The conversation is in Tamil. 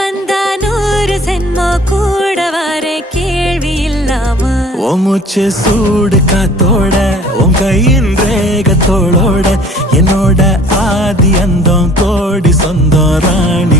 வந்தா 100 சென்மோ கூட வர கேள்வி இல்லாம மூச்சு சூடு காத்தோட உன் கையின் ரேகத்தோளோட என்னோட ஆதி அந்தம் கோடி சொந்தம் ராணி